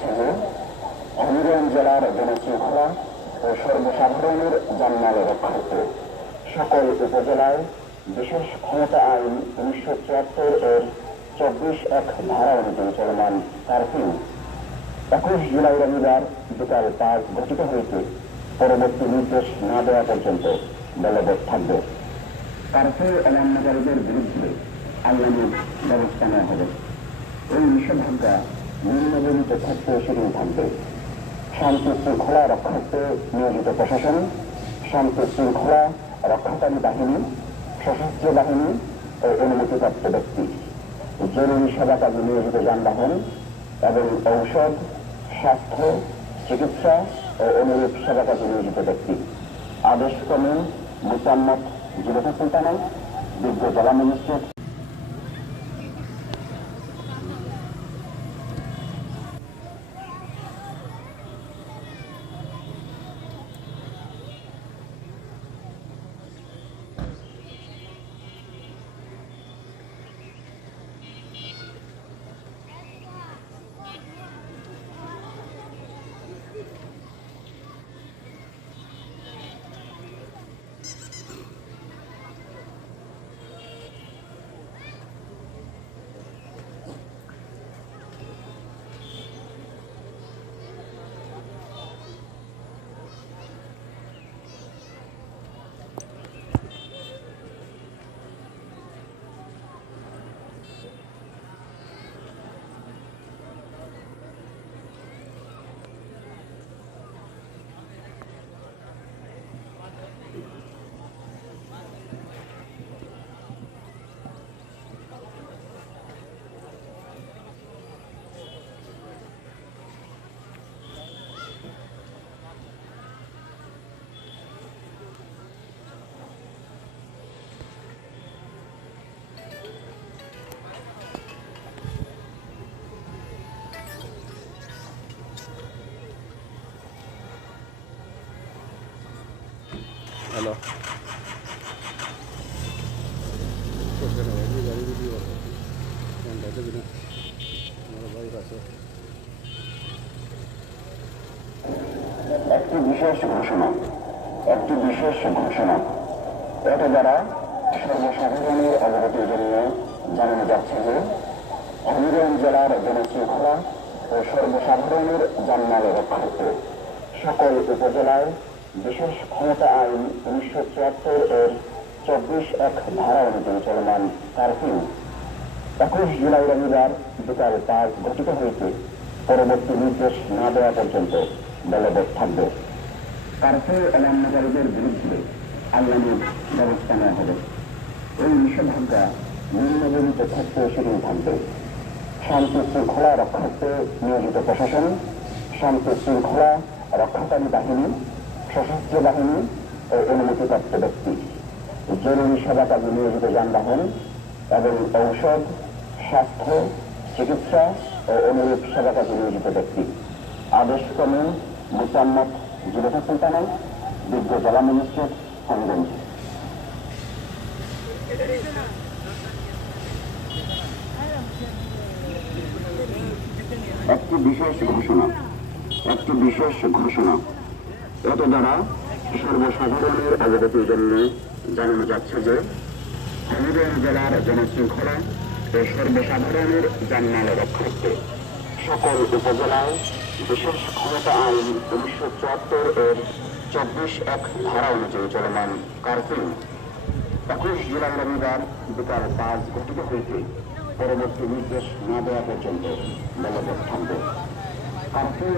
যে হবিগঞ্জ জেলার জনশৃঙ্খলা ও সর্বসাধারণের জানমাল রক্ষার্থে। সকল উপজেলায় বিশেষ ক্ষমতা আইন উনিশশো চুয়াত্তর এর চব্বিশ এক ধারা অনুযায়ী চলমান কারফিউ। একুশ জুলাই রবিবার বিকাল পাঁচ ঘটিত হইতে পরবর্তী নির্দেশ না দেওয়া পর্যন্ত বলবৎ থাকবে। কারফিউ অমান্যকারীদের বিরুদ্ধে আইনানুগ ব্যবস্থা নেওয়া হবে। এই নিষেধাজ্ঞা নিম্নবর্ণিত ক্ষেত্রে সেদিন থাকবে। শান্তি শৃঙ্খলা রক্ষার্থে নিয়োজিত প্রশাসন শান্তি শৃঙ্খলা রক্ষাকারী বাহিনী, সশস্ত্র বাহিনী ও অনুমতিপ্রাপ্ত ব্যক্তি। জরুরি সেবা কাজে নিয়োজিত যানবাহন এবং ঔষধ, স্বাস্থ্য, চিকিৎসা ও অনুরূপ সেবা কাজে নিয়োজিত ব্যক্তি। আদেশক্রমে মুসাম্মদ জিরোফা সুলতানা, বিজ্ঞ জেলা ম্যাজিস্ট্রেট একটি বিশেষ ঘোষণা, একটি বিশেষ ঘোষণা। এটা দ্বারা সর্বসাধারণের অবগতির জন্য জানানো যাচ্ছে যে হবিগঞ্জ জেলার জনশৃঙ্খলা ও সর্বসাধারণের জানমাল রক্ষার্থে সকল উপজেলায় বিশেষ ক্ষমতা আইন উনিশশো চুয়াত্তর এর চব্বিশ এক ধারা অনুযায়ী চলমান কারফিউ। একুশ জুলাই রবিবার বিকাল পাঁচ ঘটিত হইতে পরবর্তী নির্দেশ না দেওয়া পর্যন্ত বলবৎ থাকবে। কারফিউ অমান্যকারীদের বিরুদ্ধে আইনানুগ ব্যবস্থা নেওয়া হবে। এই নিষেধাজ্ঞা নিম্নবর্ণিত ক্ষেত্রে সেদিন থাকবে। শান্তি শৃঙ্খলা রক্ষার্থে নিয়োজিত প্রশাসন, শান্তি শৃঙ্খলা রক্ষাকারী বাহিনী সশস্ত্র বাহিনী ও অনুমতিপ্রাপ্ত ব্যক্তি। জরুরি সেবা কাজে নিয়োজিত যানবাহন এবং ঔষধ, স্বাস্থ্য, চিকিৎসা ও অনুরূপ সেবা কাজে নিয়োজিত ব্যক্তি। আদেশক্রমে মুসাম্মদ জিরোফা সুলতানা, বিজ্ঞ জেলা ম্যাজিস্ট্রেট হবিগঞ্জ একটি বিশেষ ঘোষণা, একটি বিশেষ ঘোষণা। এত দ্বারা সর্বসাধারণের অবগতির জন্য জানানো যাচ্ছে যে হবিগঞ্জ জেলার জনশৃঙ্খলা ও সর্বসাধারণের জানমাল রক্ষার্থে সকল উপজেলায় বিশেষ ক্ষমতা আইন উনিশশো চুয়াত্তর এর চব্বিশ এক ধারা অনুযায়ী চলমান কারফিউ। একুশ জুলাই রবিবার বিকাল পাঁচ ঘটিত হইতে পরবর্তী নির্দেশ না দেওয়া পর্যন্ত বলবৎ থাকবে কারফিউ